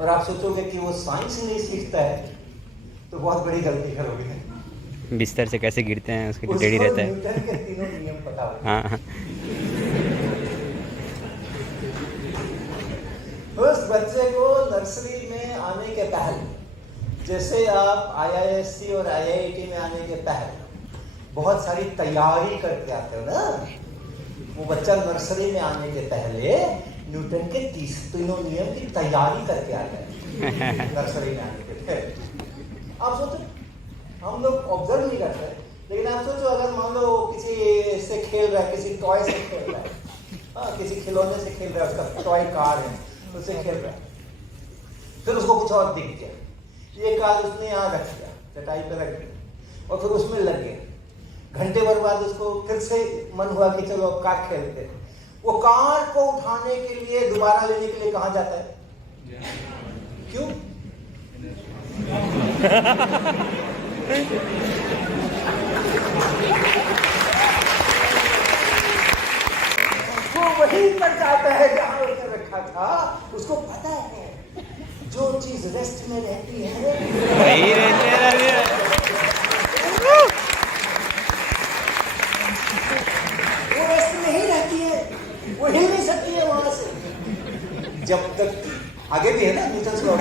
और आप सोचोगे कि वो साइंस नहीं सीखता है तो बहुत बड़ी गलती करोगे। बिस्तर से कैसे गिरते हैं उसके लिए रेडी रहता है। न्यूटन के तीनों नियम पता होगा। हाँ। उस बच्चे को नर्सरी में आने के पहले, जैसे आप IISc और IIT में आने के पहले बहुत सारी तैयारी करके आते हो ना, वो बच्चा नर्सरी में आने के पहले न्यूटन के तीनों नियम की तैयारी करके आता है नर्सरी में आने के पहले। आप सोचो, हम लोग ऑब्जर्व नहीं करते, लेकिन आप सोचो अगर मान लो किसी से खेल रहा है, किसी टॉय से खेल रहा है, हाँ किसी खिलौने से खेल रहा है, उसका टॉय कार है, उससे खेल रहा है, फिर उसको कुछ और दिख गया, ये कार उसने यहाँ रख दिया, चटाई पे रख दिया, और फिर उसमें लग गया। घंटे भर बाद उसको फिर से मन हुआ कि चलो अब कार खेलते हैं। वो कार को उठाने के लिए, दोबारा लेने के लिए कहाँ जाता है? क्यों? वो वहीं पर जाता है जहां उसने रखा था। उसको पता है जो चीज रेस्ट में रहती है वही रहती है। वो रेस्ट में ही रहती है, वो हिल नहीं सकती है वहां से जब तक। आगे भी है ना न्यूटन लॉ।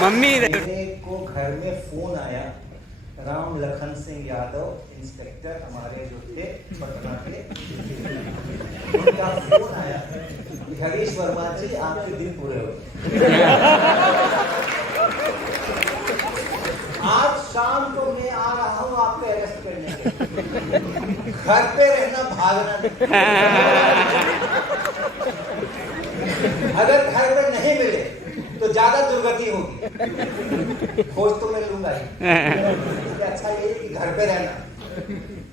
मम्मी को घर में फोन आया, राम लखन सिंह यादव इंस्पेक्टर हमारे जो थे पटना के, उनका फोन आया कि हरीश वर्मा जी आपके दिन पूरे हो, आज शाम को मैं आ रहा हूँ आपको अरेस्ट करने के लिए, घर पे रहना, भागना नहीं। अगर घर पे नहीं मिले तो ज्यादा दुर्गति होगी, खोज तो मैं लूंगा ही। अच्छा ये कि घर पे रहना,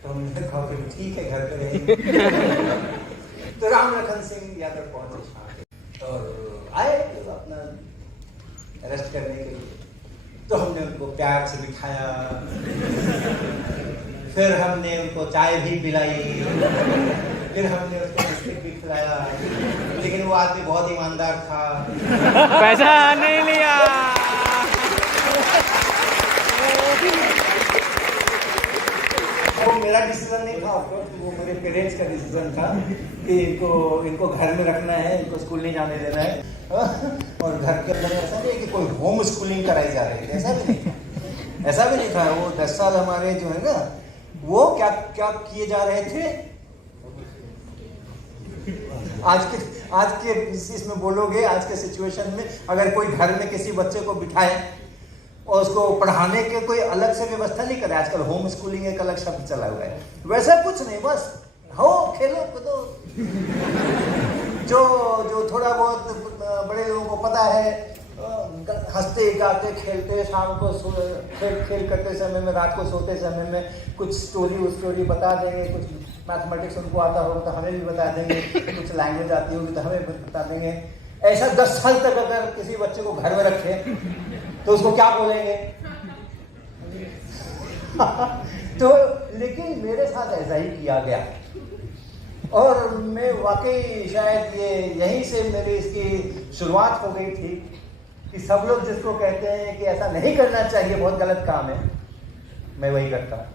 तो हमने कहा कि ठीक है घर पे रहेंगे। तो राम लखन सिंह यादव पहुंचे और आए अपना अरेस्ट करने के लिए। तो हमने उनको प्यार से बिठाया, फिर हमने उनको चाय भी पिलाई, फिर हमने उसको बिस्किट भी खिलाया, लेकिन वो आदमी बहुत ईमानदार था, पैसा नहीं लिया। वो मेरा डिसीजन नहीं था, वो मेरे पेरेंट्स का डिसीजन था कि इनको घर में रखना है, इनको स्कूल नहीं जाने देना है। और घर के अंदर ऐसा नहीं है कि कोई होम स्कूलिंग कराई जा रही है, ऐसा भी नहीं था, ऐसा भी नहीं था। वो 10 साल हमारे जो है ना, वो क्या क्या किए जा रहे थे। आज के इसमें बोलोगे, आज के सिचुएशन में अगर कोई घर में किसी बच्चे को बिठाए और उसको पढ़ाने के कोई अलग से व्यवस्था नहीं करे, आजकल होम स्कूलिंग एक अलग शब्द चला हुआ है, वैसा कुछ नहीं, बस हो खेलो कूदो। जो थोड़ा बहुत बड़े लोगों को पता है, हंसते गाते खेलते, शाम को खेल करते समय में, रात को सोते समय में कुछ स्टोरी बता देंगे, कुछ मैथमेटिक्स उनको आता होगा तो हमें भी बता देंगे, कुछ लैंग्वेज आती होगी तो हमें बता देंगे। ऐसा 10 साल तक अगर किसी बच्चे को घर में रखे तो उसको क्या बोलेंगे? तो लेकिन मेरे साथ ऐसा ही किया गया, और मैं वाकई शायद यहीं से मेरी इसकी शुरुआत हो गई थी कि सब लोग जिसको कहते हैं कि ऐसा नहीं करना चाहिए, बहुत गलत काम है, मैं वही करता हूँ।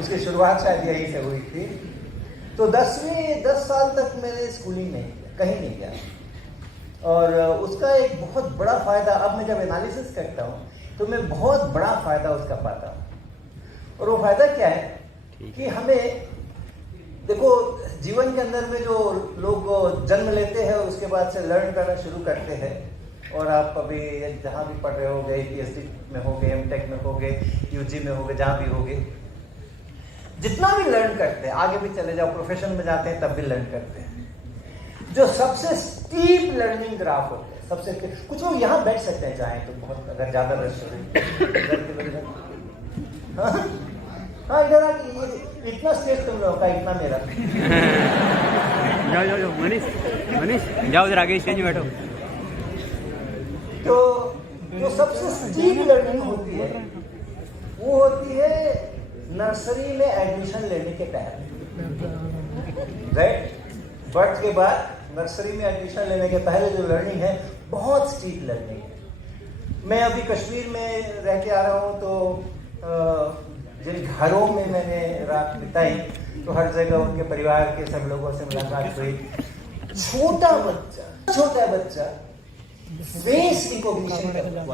उसकी शुरुआत शायद यहीं से हुई थी। तो 10 साल तक मैंने स्कूलिंग नहीं किया, कहीं नहीं गया, और उसका एक बहुत बड़ा फायदा, अब मैं जब एनालिसिस करता हूँ तो मैं बहुत बड़ा फायदा उसका पाता हूँ। और वो फायदा क्या है कि हमें देखो, जीवन के अंदर में जो लोग जन्म लेते हैं उसके बाद से लर्न करना शुरू करते हैं, और आप अभी जहाँ भी पढ़ रहे होगे, PhD में होगे, MTech में होगे, UG में होगे, जहाँ भी होगे, जितना भी लर्न करते हैं, आगे भी चले जाओ, प्रोफेशन में जाते हैं तब भी लर्न करते हैं। जो सबसे स्टीप लर्निंग ग्राफ होते हैं, सबसे कुछ लोग यहाँ बैठ सकते हैं चाहे तो, बहुत अगर ज्यादा रश हो। हाँ इधर आके, इतना स्टेज तुम लोगों का, इतना मेरा। जाओ मनीष जाओ उधर आगे स्टेज में बैठो। तो जो सबसे स्टीप लर्निंग होती है वो होती है नर्सरी में एडमिशन लेने के पहले, राइट? बर्थ के बाद नर्सरी में एडमिशन लेने के पहले जो लर्निंग है बहुत स्टीप लर्निंग है। मैं अभी कश्मीर में रह के आ रहा हूँ, तो जिन घरों में मैंने रात बिताई तो हर जगह उनके परिवार के सब लोगों से मुलाकात हुई। छोटा बच्चा फेस रिकॉग्निशन करता है।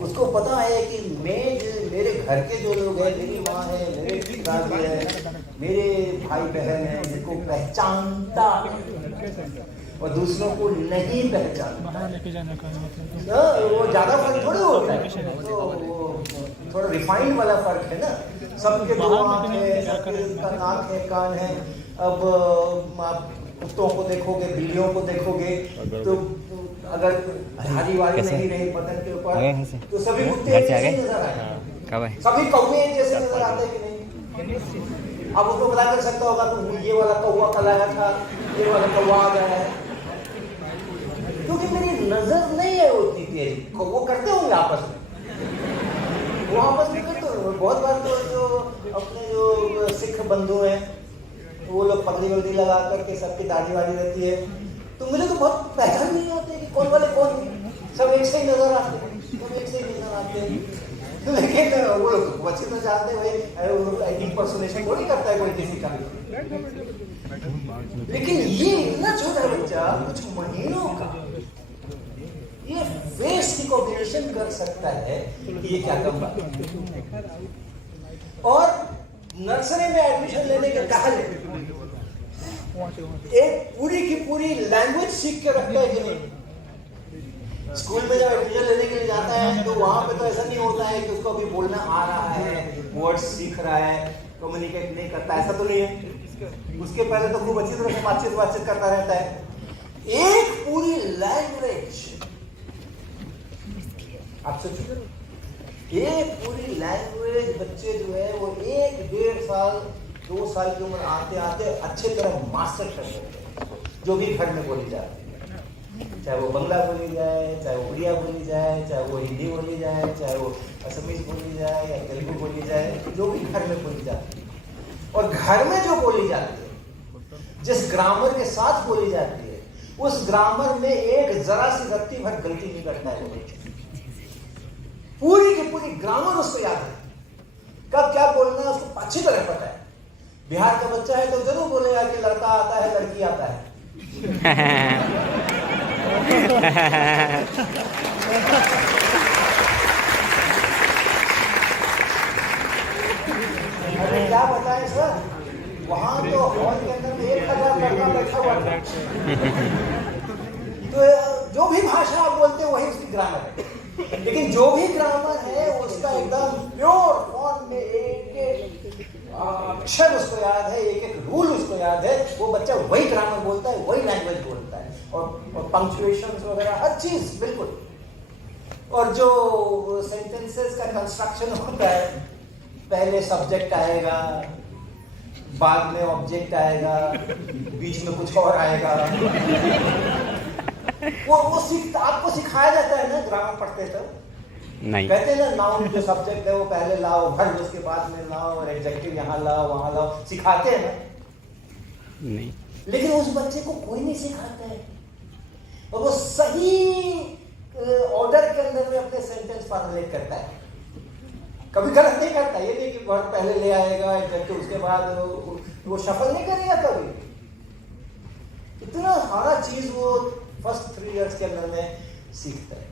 उसको पता है कि मेरे घर के जो लोग हैं, मेरी माँ है, मेरे पिताजी है, मेरे भाई बहन है, जिनको पहचानता और दूसरों को नहीं पहचानता। वो ज्यादा फर्क थोड़ी होता है, तो वो थोड़ा रिफाइंड वाला फर्क है ना। सबके दो आँख है, सबके नाक है, कान है। अब आप कुत्तों को देखोगे, बिल्लियों को देखोगे, तो अगर हरी वाली नहीं रही बदन के ऊपर तो सभी कुत्ते जैसे नजर आए, सभी कौवे जैसे नजर आते कि नहीं। अब उसको पता कर सकता होगा तो ये वाला कौवा कल आया था, ये वाला कौवा आ गया है, क्योंकि मेरी नजर नहीं है उतनी तेज। वो करते होंगे आपस में, वो आपस में करते होंगे बहुत बार। तो जो अपने जो सिख बंधु हैं वो लोग पगड़ी वगड़ी लगा करके सबकी दाढ़ी वाड़ी रहती है, तो मुझे तो बहुत पहचान नहीं आते कि कौन वाले कौन, सब एक से ही नजर आते हैं, सब एक से ही नजर आते हैं। लेकिन वो लोग तो अच्छे तो जानते भाई इम्पर्सोनेशन थोड़ी करता है कोई किसी का। लेकिन ये इतना छोटा बच्चा कुछ महीनों का ये फेस रिकॉग्निशन कर सकता है कि ये क्या कम बात है। और नर्सरी में एडमिशन लेने के पहले एक पूरी की पूरी लैंग्वेज सीख के रखता है कि नहीं। स्कूल में जब एडमिशन लेने के लिए जाता है तो वहां पे तो ऐसा नहीं होता है कि उसको अभी बोलना आ रहा है, वर्ड्स सीख रहा है, कम्युनिकेट नहीं करता, ऐसा तो नहीं है। उसके पहले तो खूब अच्छी तरह से बातचीत करता रहता है। एक पूरी लैंग्वेज आप सोचिए, एक पूरी लैंग्वेज बच्चे जो है वो 1-1.5 साल 2 साल की उम्र आते आते अच्छे तरह मास्टर कर लेते हैं, जो भी घर में बोली जाती है। चाहे वो बंगला बोली जाए, चाहे वो उड़िया बोली जाए, चाहे वो हिंदी बोली जाए, चाहे वो असमीज बोली जाए या तेलुगु बोली जाए, जो भी घर में बोली जाती है। और घर में जो बोली जाती है, जिस ग्रामर के साथ बोली जाती है, उस ग्रामर में एक जरा सी रत्ती भर गलती नहीं करता है। पूरी की पूरी ग्रामर उसको याद है, कब क्या बोलना है उसको अच्छी तरह पता है। बिहार का बच्चा है तो जरूर बोलेगा कि लड़का आता है, लड़की आता है। अरे क्या बताएं सर, वहां तो हॉल के अंदर में 1000 लड़का बैठा हुआ था। तो जो भी भाषा आप बोलते हो वही उसकी ग्रामर है। लेकिन जो भी ग्रामर है उसका एकदम प्योर फॉर्म में एक अक्षर उसको याद है, एक रूल उसको याद है। वो बच्चा वही ग्रामर बोलता है, वही लैंग्वेज बोलता है, और पंक्चुएशंस वगैरह हर चीज बिल्कुल। और जो सेंटेंसेस का कंस्ट्रक्शन होता है, पहले सब्जेक्ट आएगा, बाद में ऑब्जेक्ट आएगा, बीच में कुछ और आएगा। वो आपको सिखाया जाता है ना ग्रामर पढ़ते तब नहीं, कहते हैं ना नाउन जो सब्जेक्ट है वो पहले लाओ, वर्ब उसके बाद में लाओ, और एडजेक्टिव यहाँ लाओ वहां लाओ, सिखाते हैं ना। नहीं, लेकिन उस बच्चे को कोई नहीं सिखाता है, और वो सही ऑर्डर के अंदर में अपने सेंटेंस फॉर्मुलेट करता है, कभी गलत नहीं करता। ये नहीं कि वर्ब पहले ले आएगा एडजेक्टिव उसके बाद वो शफल नहीं करेगा कभी। इतना सारा चीज वो फर्स्ट 3 इयर्स के अंदर में सीखता है।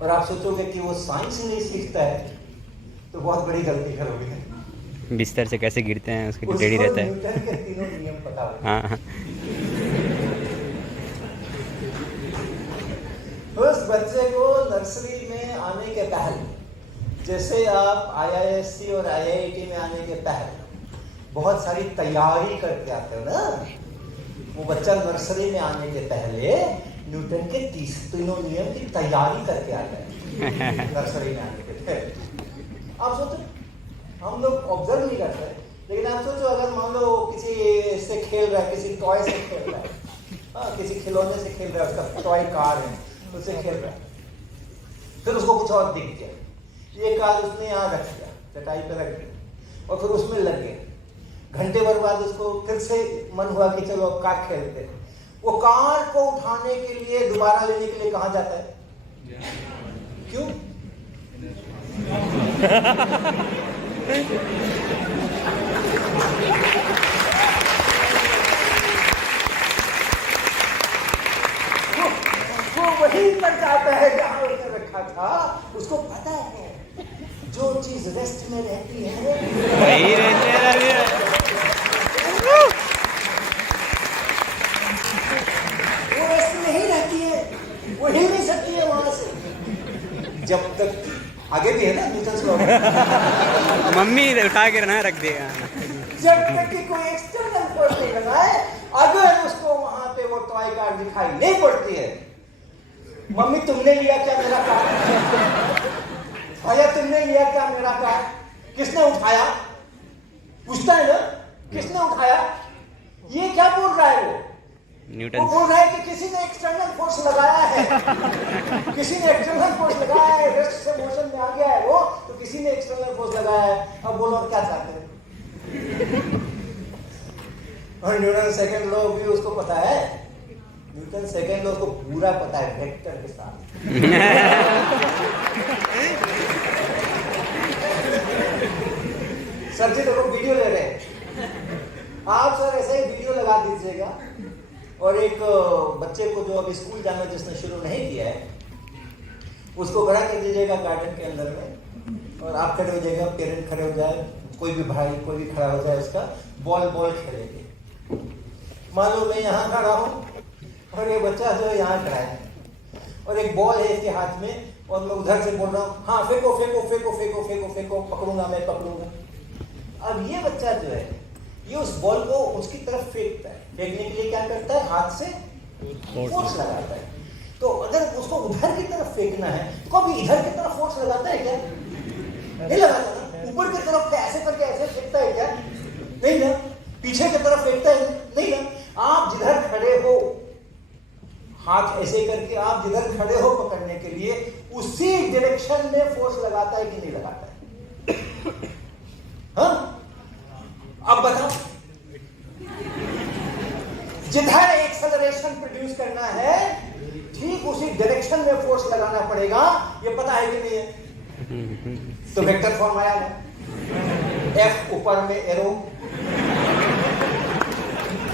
और आप सोचोगे कि वो साइंस नहीं सीखता है तो बहुत बड़ी गलती करोगे। बिस्तर से कैसे गिरते हैं उसके टेढ़ी रहता है। न्यूटन के 3 नियम पता होगा। हाँ, उस बच्चे को नर्सरी में आने के पहले, जैसे आप IISc और IIT में आने के पहले बहुत सारी तैयारी करके आते हो ना, वो बच्चा नर्सरी में आने के पहले न्यूटन के 3 नियम की तैयारी करके आता है नर्सरी में आने के पहले। आप सोचो, हम लोग ऑब्जर्व नहीं करते, लेकिन आप सोचो अगर मान लो किसी से खेल रहा है, किसी टॉय से खेल रहा है, हाँ किसी खिलौने से खेल रहा है, उसका टॉय कार है, उससे खेल रहा है, फिर उसको कुछ और दिख गया, ये कार उसने यहाँ रख दिया, चटाई पे रख दिया, और फिर उसमें लग गया। घंटे भर बाद उसको फिर से मन हुआ कि चलो अब कार खेलते हैं। वो कार को उठाने के लिए दोबारा लेने के लिए कहां जाता है? क्यों? वो वहीं पर जाता है जहां उसने रखा था। उसको पता है जो चीज रेस्ट में रहती है वही रहते हैं। वो रेस्ट में ही रहती है, वो हिल नहीं सकती है वहां से। जब तक आगे भी है ना न्यूटन्स लॉ, मम्मी उठा के ना रख देगा। जब तक कि कोई एक्सटर्नल फोर्स नहीं लगाए, अगर उसको वहां पे वो टॉय कार दिखाई नहीं पड़ती है, मम्मी तुमने लिया क्या मेरा कार? भैया तुमने लिया क्या मेरा कार? किसने उठाया? पूछता है ना, किसने उठाया? ये क्या बोल रहा है? वो न्यूटन बोल रहा है कि किसी ने एक्सटर्नल फोर्स लगाया है। किसी ने एक्सटर्नल फोर्स लगाया है, रेस्ट से मोशन में आ गया है वो, तो किसी ने एक्सटर्नल फोर्स लगाया है। अब बोलो क्या चाहते हैं? और न्यूटन सेकंड लॉ भी उसको पता है। न्यूटन सेकंड लॉ को पूरा पता है वेक्टर के साथ। सर जी देखो वीडियो ले रहे हैं आप, सर ऐसे ही वीडियो लगा दीजिएगा और एक बच्चे को जो अभी स्कूल जाना जिसने शुरू नहीं किया है उसको खड़ा कर दीजिएगा गार्डन के अंदर में, और आप खड़े हो जाएगा, पेरेंट खड़े हो जाए, कोई भी भाई कोई भी खड़ा हो जाए, उसका बॉल खेलेंगे। मान लो मैं यहाँ खड़ा हूँ और ये बच्चा जो है यहाँ खड़ा है और एक बॉल है इसके हाथ में और मैं उधर से बोल रहा हूँ हाँ फेंको फेंको फेंको फेंको फेंको फेंको, पकड़ूंगा मैं पकड़ूंगा। अब ये बच्चा जो है ये उस बॉल को उसकी तरफ फेंकता है, फेंकने के लिए क्या करता है? हाथ से फोर्स लगाता है। तो अगर उसको उधर की तरफ फेंकना है तो कभी इधर की तरफ फोर्स लगाता है क्या? नहीं लगाता ना। ऊपर की तरफ ऐसे करके ऐसे फेंकता है क्या? नहीं ना। पीछे की तरफ फेंकता है? नहीं ना। आप जिधर खड़े हो, हाथ ऐसे करके आप जिधर खड़े हो पकड़ने के लिए, उसी डायरेक्शन में फोर्स लगाता है कि नहीं लगाता है? हाँ? अब बताओ, जिधर एक्सेलरेशन प्रोड्यूस करना है ठीक उसी डायरेक्शन में फोर्स लगाना पड़ेगा। ये पता है कि नहीं है? तो वेक्टर फॉर्म आया ना, एफ ऊपर में एरो,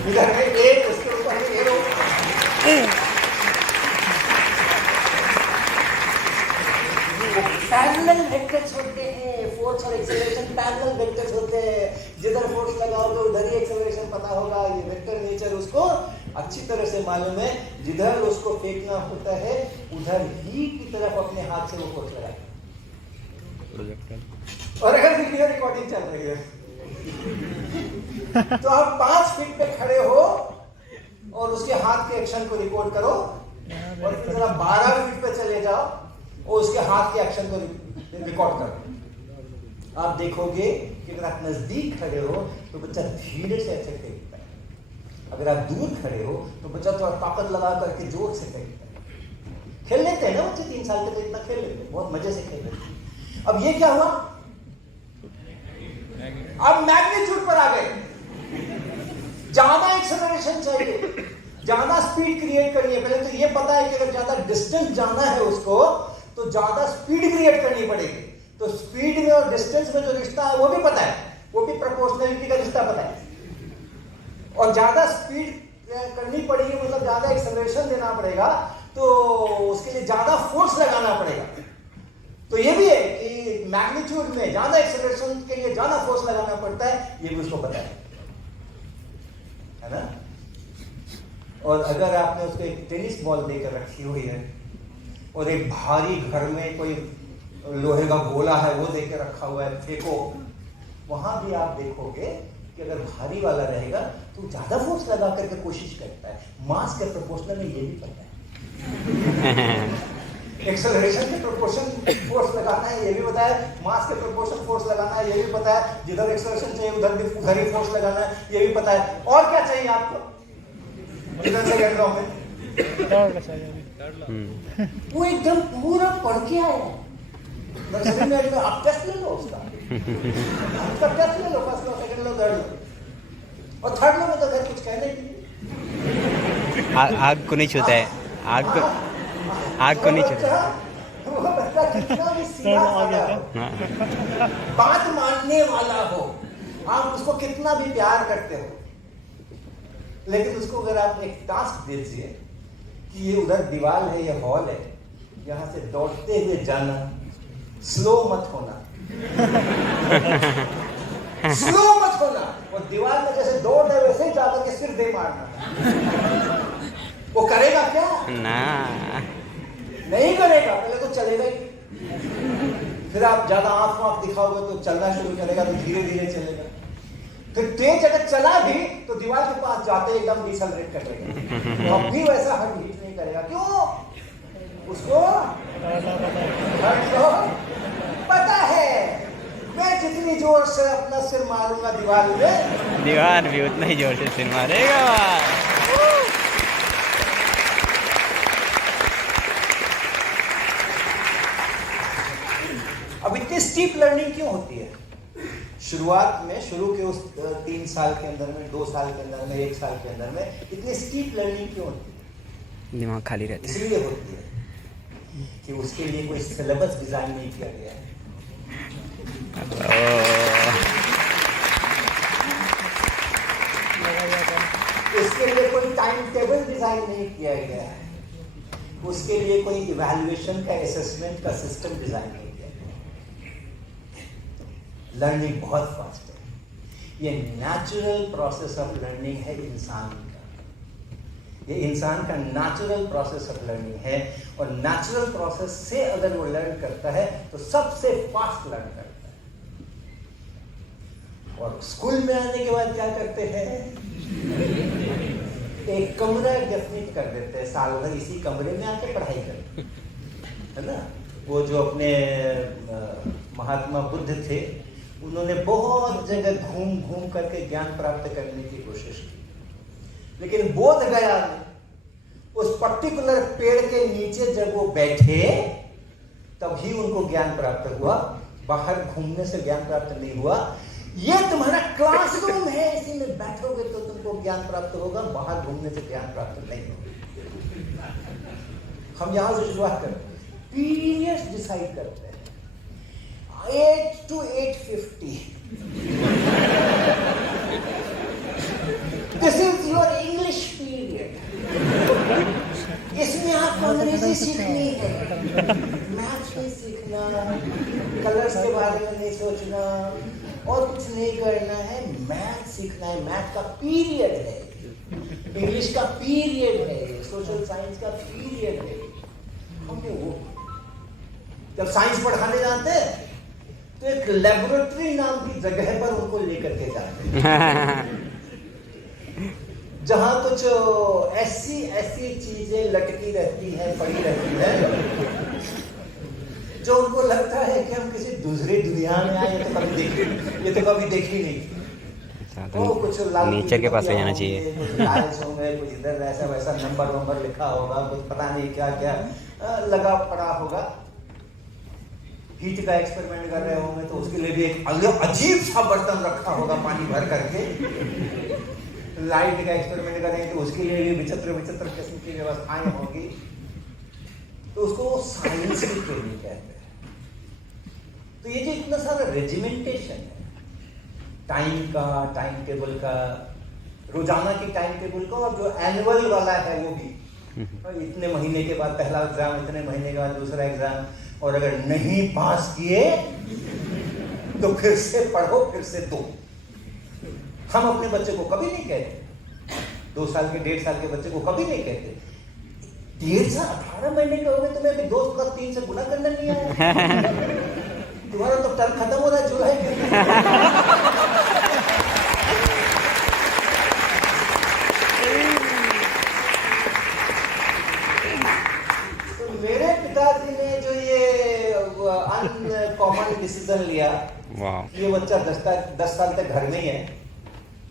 इधर में ए, उसके ऊपर में एरो। पैरेलल वेक्टर्स होते हैं, फोर्स और एक्सेलरेशन पैरेलल वेक्टर्स होते हैं। जिधर फोर्स लगाओगे उधर ही एक्सेलरेशन पता होगा। ये वेक्टर नेचर उसको अच्छी तरह से मालूम है। जिधर उसको फेंकना होता है उधर ही की तरफ अपने हाथ से वो फोर्स लगाए। और अगर वीडियो रिकॉर्डिंग चल रही है तो आप 5 फीट पे खड़े हो और उसके हाथ के एक्शन को रिकॉर्ड करो और फिर जरा 12 फीट पे चले जाओ और उसके हाथ के एक्शन को रिकॉर्ड करो। आप देखोगे कि अगर आप नजदीक खड़े हो तो बच्चा धीरे से ऐसे फेंकता है, अगर आप दूर खड़े हो तो बच्चा थोड़ा ताकत लगा करके जोर से फेंकता है। खेल लेते हैं ना बच्चे, 3 साल के तो इतना खेल लेते हैं, बहुत मजे से खेल लेते हैं। अब ये क्या हुआ? अब मैग्नीट्यूड पर आ गए। ज्यादा एक्सेलरेशन चाहिए, ज्यादा स्पीड क्रिएट करनी है। पहले तो ये पता है कि अगर ज्यादा डिस्टेंस जाना है उसको तो ज्यादा स्पीड क्रिएट करनी पड़ेगी। तो स्पीड में और डिस्टेंस में जो रिश्ता है वो भी पता है, वो भी प्रोपोर्शनलिटी का रिश्ता पता है। और ज्यादा स्पीड करनी पड़ेगी मतलब ज्यादा एक्सेलरेशन देना पड़ेगा, तो उसके लिए ज्यादा फोर्स लगाना पड़ेगा। तो ये भी है कि मैग्नीट्यूड में ज्यादा एक्सेलरेशन के लिए ज्यादा फोर्स लगाना पड़ता है, ये भी उसको पता है ना। और अगर आपने उसको एक टेनिस बॉल देकर रखी हुई है और एक भारी घर में कोई लोहे का गोला है वो देकर रखा हुआ है, फेंको, वहां भी आप देखोगे कि अगर भारी वाला रहेगा तो ज्यादा फोर्स लगा करके कोशिश करता है। मास के प्रोपोर्शनल में ये भी पता है। एक्सेलरेशन के प्रोपोर्शन फोर्स लगाना है ये भी पता है, मास के प्रोपोर्शन फोर्स लगाना है ये भी पता है, जिधर एक्सेलरेशन चाहिए उधर ही फोर्स लगाना है ये भी पता है। और क्या चाहिए आपको? इधर से कह रहा हूं मैं, वो एकदम पूरा पढ़ के आया। नर्सरी में आप टेस्ट ले लो उसका टेस्ट ले लो, फर्स्ट लो, सेकंड लो, थर्ड लो। और थर्ड में तो खैर कुछ कहने ही नहीं। आग को नहीं छूता है, आग को नहीं छूता। वो बच्चा कितना भी सीधा साधा हो, हाँ। बात मानने वाला हो, आप उसको कितना भी प्यार करते हो, लेकिन उसको अगर आप एक टास्क दे दीजिए कि ये उधर दीवार है, ये हॉल है, यहाँ से दौड़ते हुए जाना, स्लो मत होना, स्लो मत होना, और दीवार में जैसे दौड़ रहे वैसे ही जाकर के सिर दे मारना। वो करेगा क्या? ना, नहीं करेगा, पहले तो चलेगा ही। फिर आप ज्यादा आंख वाँख दिखाओगे तो चलना शुरू करेगा, तो धीरे धीरे चलेगा। फिर तेज अगर चला भी तो दीवार के पास जाते एकदम डिसलरेट करेगा, तो अब भी वैसा हट हिट नहीं करेगा। क्यों? उसको पता है मैं जितनी जोर से अपना सिर मारूंगा दीवार में, दीवार भी उतना ही जोर से सिर मारेगा। अब इतनी स्टीप लर्निंग क्यों होती है? शुरुआत में, शुरू के उस 3 साल के अंदर में, 2 साल के अंदर में, 1 साल के अंदर में इतनी स्टीप लर्निंग क्यों होती है? दिमाग खाली रहता है। इसलिए होती है कि उसके लिए कोई सिलेबस डिजाइन नहीं किया गया है। उसके लिए कोई टाइम टेबल डिजाइन नहीं किया गया है। उसके लिए कोई इवैल्यूएशन का, असेसमेंट का सिस्टम डिजाइन नहीं किया गया। लर्निंग बहुत फास्ट है। ये नेचुरल प्रोसेस ऑफ लर्निंग है इंसान का। ये इंसान का नेचुरल प्रोसेस ऑफ लर्निंग है, और नेचुरल प्रोसेस से अगर वो लर्न करता है तो सबसे फास्ट लर्न करता है। और स्कूल में आने के बाद क्या करते हैं? एक कमरा डेफिनेट कर देते हैं, साल भर इसी कमरे में आके पढ़ाई करते हैं, है ना? वो जो अपने महात्मा बुद्ध थे, उन्होंने बहुत जगह घूम घूम करके ज्ञान प्राप्त करने की कोशिश की, लेकिन बोध गया में उस पर्टिकुलर पेड़ के नीचे जब वो बैठे तभी उनको ज्ञान प्राप्त हुआ। बाहर घूमने से ज्ञान प्राप्त नहीं हुआ। ये तुम्हारा क्लासरूम है, इसी में बैठोगे तो तुमको ज्ञान प्राप्त होगा, बाहर घूमने से ज्ञान प्राप्त नहीं होगा। हम यहां से शुरुआत करते हैं, पीरियड्स डिसाइड करते हैं, 8 to 8:50। This is your English period. इसमें आपको अंग्रेजी सीखनी है, मैथ्स नहीं सीखना, कलर्स के बारे में नहीं सोचना, और कुछ नहीं करना है, मैथ सीखना है। मैथ का पीरियड है, इंग्लिश का पीरियड है, सोशल साइंस का पीरियड है। हमने वो जब साइंस पढ़ाने जाते हैं तो एक लेबोरेटरी नाम की जगह पर उनको लेकर के जाते हैं, जहां कुछ ऐसी ऐसी चीजें लटकी रहती हैं, पड़ी रहती है, जो उनको लगता है कि हम किसी दूसरी दुनिया में आए, ये तो कभी देखी नहीं। तो कुछ नेचर के पास ले जाना चाहिए। कुछ लाइट्स होंगे, कुछ इधर ऐसा वैसा नंबर लिखा होगा, कुछ पता नहीं क्या क्या लगा पड़ा होगा। हीट का एक्सपेरिमेंट कर रहे होंगे तो उसके लिए भी एक अजीब सा बर्तन रखा होगा पानी भर करके। लाइट का एक्सपेरिमेंट करेंगे तो उसके लिए भी विचित्र विचित्र किस्म की व्यवस्थाएं होगी। तो उसको साइंस की ट्रेनिंग कहते हैं। तो ये जो इतना सारा रेजिमेंटेशन है, टाइम का, टाइम टेबल का, रोजाना की टाइम टेबल का, और जो एनुअल वाला है वो भी, इतने महीने के बाद पहला एग्जाम, इतने महीने के बाद दूसरा एग्जाम, और अगर नहीं पास किए तो फिर से पढ़ो, फिर से दो। हम अपने बच्चे को कभी नहीं कहते, 2 साल के 1.5 साल के बच्चे को कभी नहीं कहते 1.5 साल 18 महीने के हो गए, तुम्हें अभी 2 का 3 से गुना करना नहीं आया। तुम्हारा तो टर्म खत्म हो रहा है जुलाई के। तो मेरे पिताजी ने जो ये अनकॉमन डिसीजन लिया, ये बच्चा 10 साल तक घर में ही है,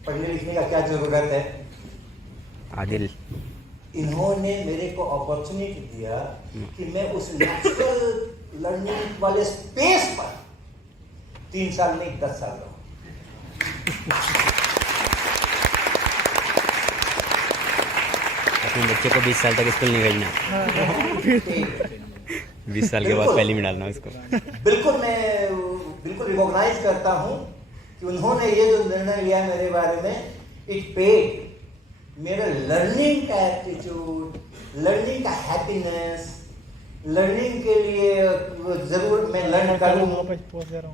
पढ़ने लिखने का क्या जरूरत है, आदिल, इन्होंने मेरे को अपॉर्चुनिटी दिया कि मैं उस नेचुरल लर्निंग वाले स्पेस पर 3 साल नहीं 10 साल रहूं। अपने बच्चे को 20 साल तक स्कूल नहीं भेजना। 20 साल के बाद पहली में डालना उसको। बिल्कुल, मैं बिल्कुल रिकॉग्नाइज करता हूँ कि उन्होंने ये जो निर्णय लिया मेरे बारे में, इट पेड। मेरा लर्निंग का एटीट्यूड, लर्निंग का हैप्पीनेस, लर्निंग के लिए जरूर मैं लर्न करूँ,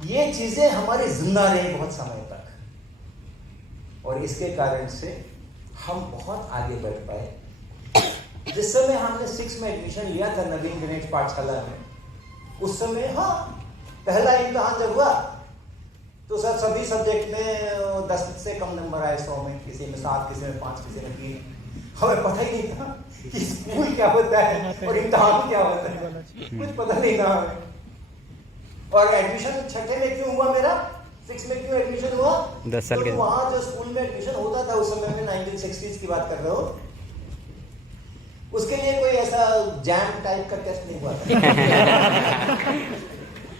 ये चीजें हमारी जिंदा रही बहुत समय तक, और इसके कारण से हम बहुत आगे बढ़ पाए। जिस समय हमने 6 में एडमिशन लिया था नवीन गणेश पाठशाला में, उस समय हाँ पहला इम्तिहान जब हुआ तो सभी सब्जेक्ट में 10 से कम नंबर आए 100 में, किसी में 7, किसी में 5, किसी में 3। हमें पता ही नहीं था कि स्कूल क्या होता है और इम्तिहान क्या होता है, कुछ पता नहीं था हमें। और एडमिशन 6ठे में क्यों हुआ मेरा, 6 में क्यों एडमिशन हुआ, 10 साल के वहाँ जो स्कूल में एडमिशन होता था उस समय में 1960s की बात कर रहे हो, उसके लिए कोई ऐसा जैम टाइप का टेस्ट नहीं हुआ था।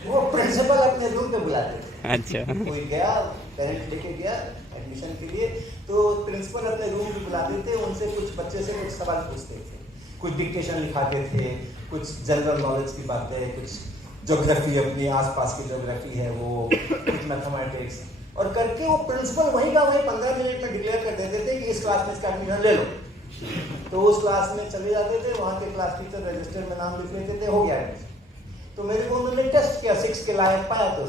वो प्रिंसिपल अपने रूम पे बुलाते थे। अच्छा, कोई गया, पेरेंट लेके गया एडमिशन के लिए, तो प्रिंसिपल अपने रूम पे बुलाते थे, उनसे कुछ बच्चे से कुछ सवाल पूछते थे, कुछ डिक्टेशन लिखाते थे, कुछ जनरल नॉलेज की बातें, कुछ ज्योग्राफी, अपनी आसपास की ज्योग्राफी है वो, कुछ मैथमेटिक्स, और करके वो प्रिंसिपल वहीं का वहीं 15 मिनट में डिक्लेयर कर देते थे कि इस क्लास में इसका एडमिशन ले लो। तो उस क्लास में चले जाते थे, वहाँ के क्लास टीचर रजिस्टर में नाम लिख लेते थे, हो गया एडमिशन। तो मेरे को उन्होंने टेस्ट किया, 6 के लायक पाया तो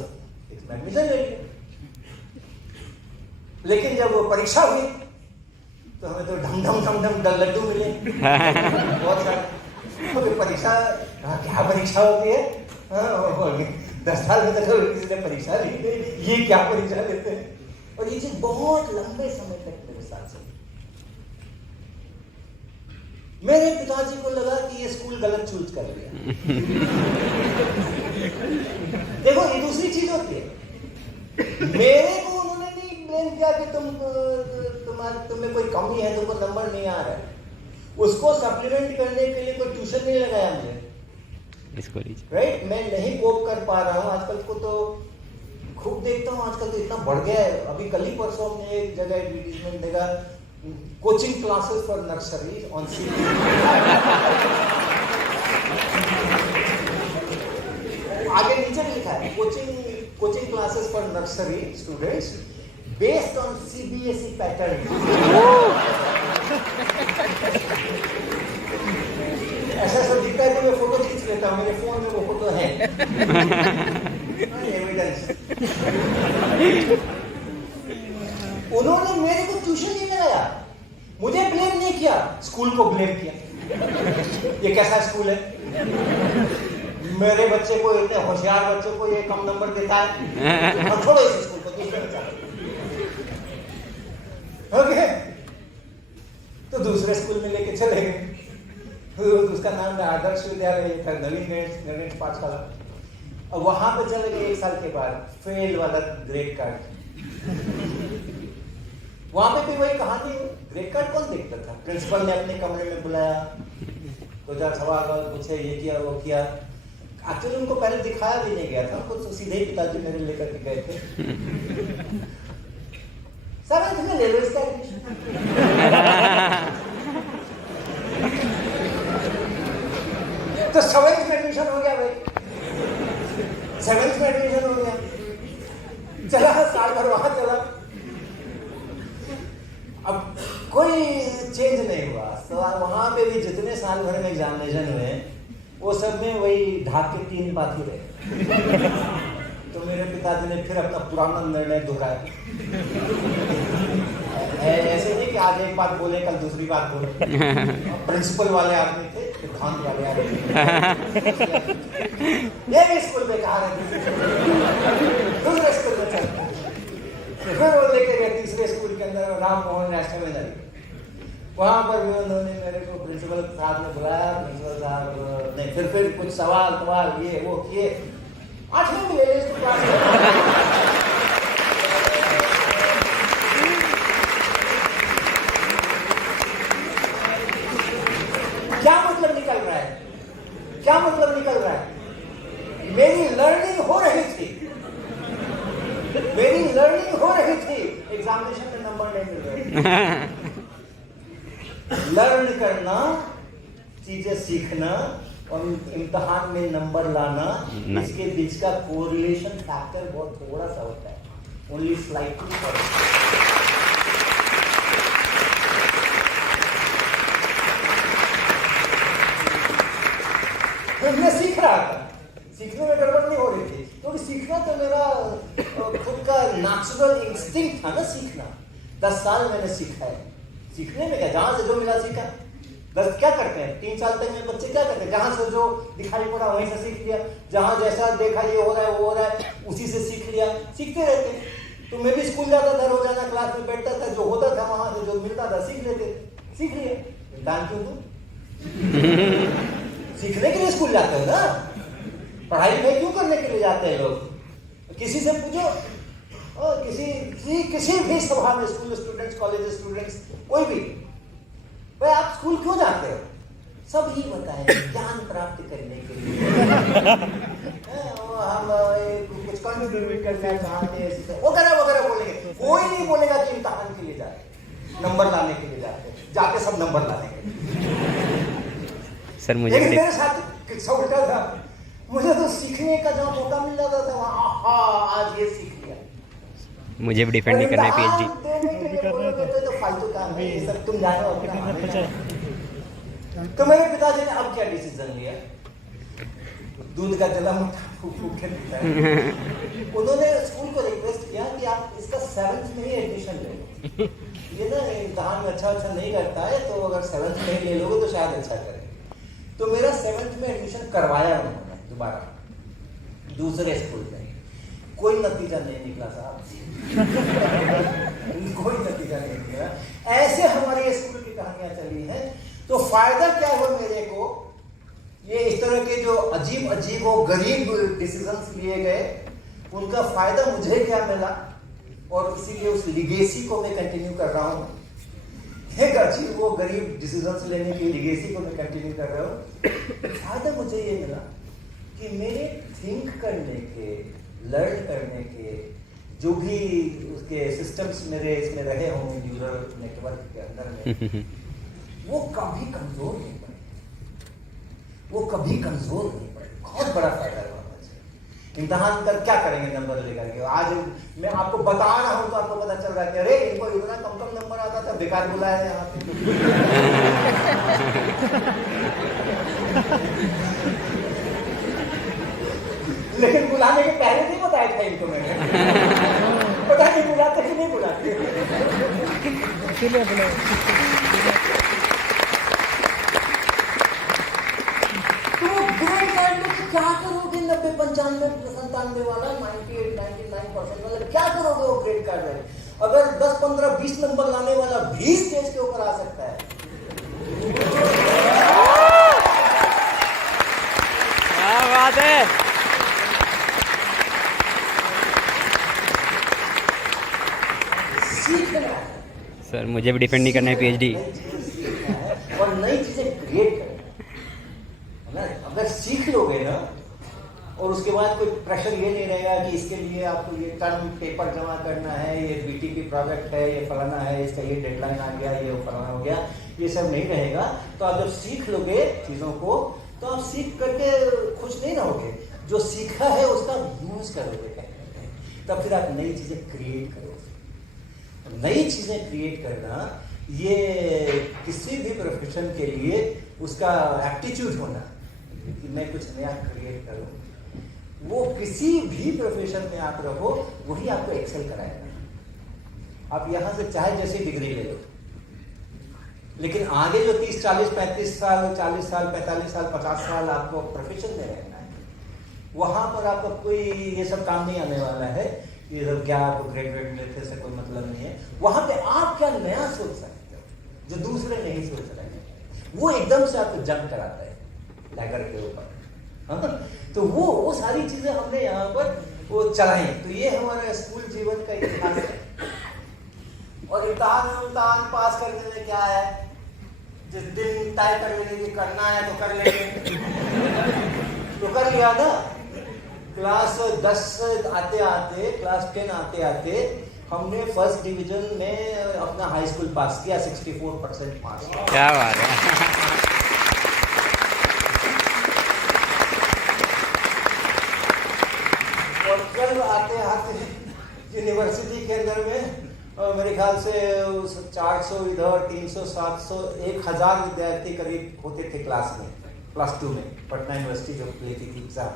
6 में एडमिशन ले लिया। लेकिन जब वो परीक्षा हुई तो हमें तो ढम ढम ढम ढम लड्डू मिले बहुत सारे। तो परीक्षा, क्या परीक्षा होती है, 10 साल में तक किसी ने परीक्षा ली, ये क्या परीक्षा लेते हैं। और ये चीज बहुत लंबे समय तक मेरे साथ चली। मेरे पिताजी को लगा कि ये स्कूल गलत चूज कर लिया। देखो ये दूसरी चीज होती है, मेरे को उन्होंने नहीं ब्लेम किया कि तुम्हें कोई कमी है, तुमको नंबर नहीं आ रहा है, उसको सप्लीमेंट करने के लिए कोई ट्यूशन नहीं लगाया मुझे, राइट। मैं नहीं कोप कर पा रहा हूँ आजकल को, तो खूब देखता हूँ आजकल तो इतना बढ़ गया है। अभी कल ही परसों हमने एक जगह एडवर्टीजमेंट देखा, coaching classes for nursery on CBSE. आगे नीचे लिखा है coaching classes for nursery students based on CBSE pattern. ऐसा सब दिखता है तो मैं फोटो खींच लेता हूँ, मेरे फोन में वो फोटो है एविडेंस। उन्होंने मेरे को ट्यूशन नहीं लगाया, मुझे ब्लेम नहीं किया, स्कूल को ब्लेम किया। ये कैसा स्कूल है, मेरे बच्चे को, इतने होशियार बच्चे को ये कम नंबर देता है, और छोड़ो इस स्कूल को, दूसरे में चलो। ओके, तो दूसरे स्कूल में लेके चले गए। उसका नाम था आदर्श विद्यालय था, नवीन गणेश पाठशाला। और वहां पे चले गए 1 साल के बाद, फेल वाला ग्रेड कार्ड। वहां पे भी वही कहानी, ग्रेड कार्ड कौन देखता था। प्रिंसिपल ने अपने कमरे में बुलाया, 2-4 सवाल पूछे, ये किया वो किया। एक्चुअली उनको पहले दिखाया भी नहीं गया था, उनको तो सीधे ही पिताजी मेरे लेकर के गए थे। सर तुम्हें ले लो इसका एडमिशन। तो 7th में एडमिशन हो गया भाई, 7th में एडमिशन हो गया, चला साल भर वहां चला। अब कोई चेंज नहीं हुआ, तो वहां पे भी जितने साल भर में एग्जामिनेशन हुए वो सब में वही ढाक के 3 बात ही रहे। तो मेरे पिताजी ने फिर अपना पुराना निर्णय दोहराया। ऐसे नहीं कि आज एक बात बोले कल दूसरी बात बोले। प्रिंसिपल वाले आदमी थे, सिद्धांत वाले आदमी थे। ये भी स्कूल में कहा रहे, दूसरे स्कूल में चलता। फिर वो लेके गए तीसरे स्कूल के अंदर, राम मोहन नेशनल में जाएंगे। वहां पर भी उन्होंने मेरे को प्रिंसिपल साहब ने बुलाया। प्रिंसिपल साहब ने फिर कुछ सवाल ये वो किए। 8वीं में ले ली इसको क्लास में। क्या मतलब निकल रहा है, क्या मतलब निकल रहा है। मेरी लर्निंग हो रही थी, मेरी लर्निंग हो रही थी, एग्जामिनेशन में नंबर नहीं मिल रहे। लर्न करना, चीजें सीखना और इम्तिहान में नंबर लाना, इसके बीच का कोरिलेशन फैक्टर बहुत थोड़ा सा होता है, ओनली स्लाइटली। मैं सीख रहा था, सीखने में गड़बड़ नहीं हो रही थी, क्योंकि सीखना तो मेरा खुद का नेचुरल इंस्टिंक्ट था ना सीखना। 10 साल मैंने सीखा है, सीखने में क्या, जहां से जो मिला सीखा। 10 क्या करते हैं 3 साल तक में बच्चे क्या करते हैं, जहां से जो दिखाई पड़ा वहीं से सीख लिया, जहां जैसा देखा ये हो रहा है वो हो रहा है उसी से सीख लिया, सीखते रहते हैं। तो मैं भी स्कूल जाता था, रोजाना क्लास में बैठता था, जो होता था वहां से जो मिलता था सीख लेते, सीख लिए। दान क्यों दूं? सीखने के लिए स्कूल जाते हो ना, पढ़ाई में क्यों करने के लिए जाते हैं लोग? किसी से पूछो, और किसी भी सभा में, स्कूल स्टूडेंट्स, कॉलेज स्टूडेंट्स, कोई भी, भाई आप स्कूल क्यों जाते हो? सब ही बताएंगे ज्ञान प्राप्त करने के लिए। हम कुछ कंट्रीब्यूट करना चाहते हैं वगैरह वगैरह बोलेंगे। कोई नहीं बोलेगा कि इम्तिहान के लिए जाते, नंबर लाने के लिए जाते सब नंबर लाने के लिए। सर मुझे मेरे साथ किस्सा उल्टा था, मुझे तो सीखने का जब मौका मिल जाता था वहाँ, आज ये सीख लिया। मुझे भी डिफेंड नहीं करना है पीएचडी। तो फालतू काम है ये सब, तुम जानो अपना। तो मेरे पिताजी ने अब क्या डिसीजन लिया, दूध का जला मुट्ठा फूक फूक के पीता है। उन्होंने स्कूल को रिक्वेस्ट किया कि आप इसका 7th में ही एडमिशन ले लो, ये ना इम्तिहान में अच्छा नहीं करता है, तो अगर 7th में ही ले लोगे तो शायद अच्छा करे। तो मेरा 7th में एडमिशन करवाया उन्होंने दोबारा दूसरे स्कूल में। कोई नतीजा नहीं निकला साहब, कोई नतीजा नहीं निकला। ऐसे हमारे स्कूल की कहानियां चली हैं। तो फायदा क्या हुआ मेरे को, ये इस तरह के जो अजीब अजीब और गरीब डिसीजंस लिए गए, उनका फायदा मुझे क्या मिला, और इसीलिए उस लिगेसी को मैं कंटिन्यू कर रहा हूँ। एक अजीब वो गरीब डिसीजंस लेने की लिगेसी को मैं कंटिन्यू कर रहा हूँ। फायदा मुझे ये मिला कि मेरे थिंक करने के, लर्न करने के जो भी उसके सिस्टम्स मेरे इसमें रहे होंगे न्यूरल नेटवर्क के अंदर में, वो कभी कमजोर नहीं पड़े, वो कभी कमजोर नहीं पड़े। बहुत बड़ा फायदा हुआ मुझे। इम्तिहान कर क्या करेंगे नंबर लेकर के, आज मैं आपको बता रहा हूं तो आपको पता चल रहा है कि अरे इनको इतना कम नंबर आता था, बेकार बुलाया यहाँ पे। लेकिन बुलाने के पहले नहीं बताया था इनको मैंने, पता नहीं बुलाते कि नहीं बुलाते। क्या करोगे 90-95-97 वाला, 98-99% वाला क्या करोगे वो ग्रेड कार्ड है? अगर 10-15-20 नंबर लाने वाला भी स्टेज के ऊपर आ सकता है, क्या बात है सीखना सर, मुझे भी डिफेंड नहीं करना है पीएचडी। और नई चीजें क्रिएट करना। अगर सीख लोगे ना, और उसके बाद कोई प्रेशर ये नहीं रहेगा कि इसके लिए आपको ये टर्म पेपर जमा करना है, ये बीटीपी प्रोजेक्ट है, ये फलाना है, इसका ये डेडलाइन आ गया, ये फलाना हो गया, ये सब नहीं रहेगा। तो आप जब सीख लोगे चीज़ों को, तो आप सीख करके खुश नहीं रहोगे, जो सीखा है उसका यूज करोगे, तब फिर आप नई चीज़ें क्रिएट करोगे। नई चीज़ें क्रिएट करना ये किसी भी प्रोफेशन के लिए उसका एप्टीट्यूड होना कि मैं कुछ नया क्रिएट करूं, वो किसी भी प्रोफेशन में आप रहो, वही आपको एक्सेल कराएगा। आप यहां से चाहे जैसी डिग्री ले लो, लेकिन आगे जो 30, 40, 35 साल, 40 साल, 45 साल, 50 साल आपको प्रोफेशन में रहना है, वहां पर आपका कोई ये सब काम नहीं आने वाला है। ये सब क्या आपको ग्रेजुएट लेते से कोई मतलब नहीं है। वहां पे आप क्या नया सोच सकते हो जो दूसरे नहीं सोच रहे हैं, वो एकदम से आपको जंप कराता है लैगर के ऊपर। हाँ? तो वो सारी चीजें हमने यहाँ पर वो चलाई। तो ये हमारा स्कूल जीवन का इतिहास है। और इम्तिहान पास करने में क्या है, जिस दिन तय कर लेंगे कि करना है तो कर लेंगे, तो कर लिया ना। क्लास 10 आते आते, क्लास 10 आते आते हमने फर्स्ट डिवीजन में अपना हाई स्कूल पास किया, 64% मार्क्स। क्या बात है। और कल आते आते यूनिवर्सिटी के अंदर में मेरे ख्याल से 400 इधर, 300, 700, 1000 विद्यार्थी करीब होते थे क्लास में, क्लास 2 में। पटना यूनिवर्सिटी जो लेती थी एग्जाम,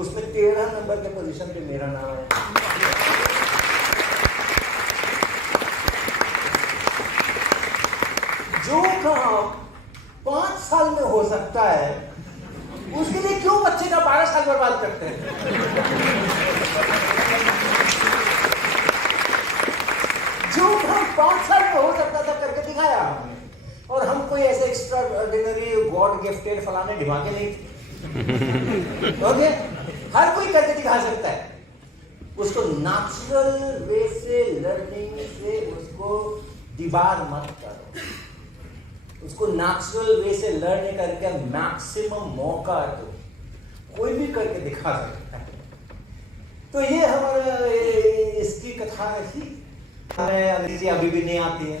उसमें 13 नंबर के पोजीशन पे मेरा नाम है। जो काम 5 साल में हो सकता है, उसके लिए क्यों बच्चे का 12 साल बर्बाद करते हैं? जो काम 5 साल में हो सकता था करके दिखाया हमने। और हम कोई ऐसे एक्स्ट्रा ऑर्डिनरी गॉड गिफ्टेड फलाने ढिमाके नहीं थे। ओके, हर कोई करके दिखा सकता है। उसको नेचुरल वे से लर्निंग से उसको दीवार मत करो, उसको नेचुरल वे से लर्न करके मैक्सिमम मौका दो। कोई भी करके दिखा सकता है। तो ये हमारा इसकी कथा थी। हमें अंग्रेजी अभी भी नहीं आती है।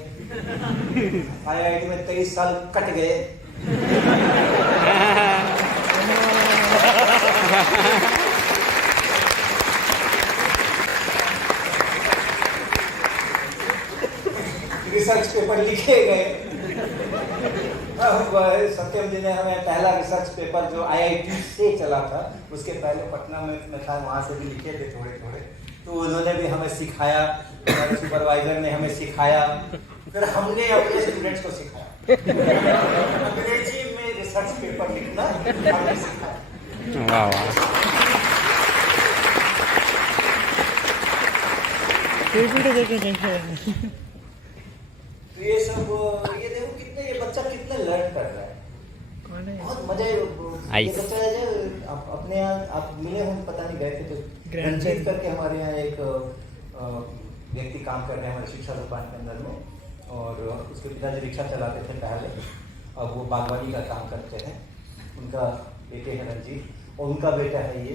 IIT में 23 साल कट गए। रिसर्च पेपर लिखे गए। सत्यम जी ने हमें पहला रिसर्च पेपर जो IIT से चला था, उसके पहले पटना में था, वहां से भी लिखे थे थोड़े थोड़े। तो उन्होंने भी हमें सिखाया, हमारे सुपरवाइजर ने हमें सिखाया, फिर हमने अपने स्टूडेंट्स को सिखाया। अंग्रेजी में रिसर्च पेपर लिखना हमने सिखाया। वाह वाह। तो ये सब, ये देखो कितने, ये बच्चा कितने लर्न कर रहा है। बहुत मजा है। ये बच्चा है जो अपने यहाँ आप मिले हों, पता नहीं गए थे तो रंजीत करके हमारे यहाँ एक व्यक्ति काम कर रहे हैं हमारे शिक्षा दुकान के अंदर में। और उसके पिताजी रिक्शा चलाते थे पहले, अब वो बागवानी का काम करते हैं। उनका बेटे है रंजीत, और उनका बेटा है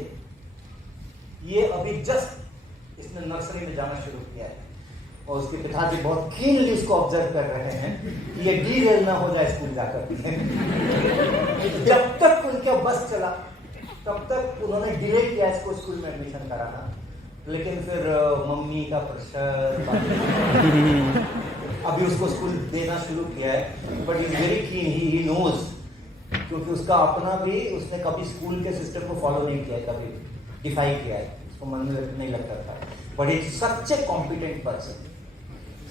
ये अभी जस्ट इसने नर्सरी में जाना शुरू किया है। और उसके पिताजी बहुत कीनली उसको ऑब्जर्व कर रहे हैं कि ये डीरेल ना हो जाए स्कूल जाकर। जब तक उनका बस चला तब तक उन्होंने डिले किया इसको स्कूल में एडमिशन कराना, लेकिन फिर मम्मी का प्रेशर, अभी उसको स्कूल देना शुरू किया है। But is very keen, he knows, क्योंकि उसका अपना भी, उसने कभी स्कूल के सिस्टम को फॉलो नहीं किया है, कभी डिफाई किया है, उसको मन में नहीं लगता था। But is such a competent person,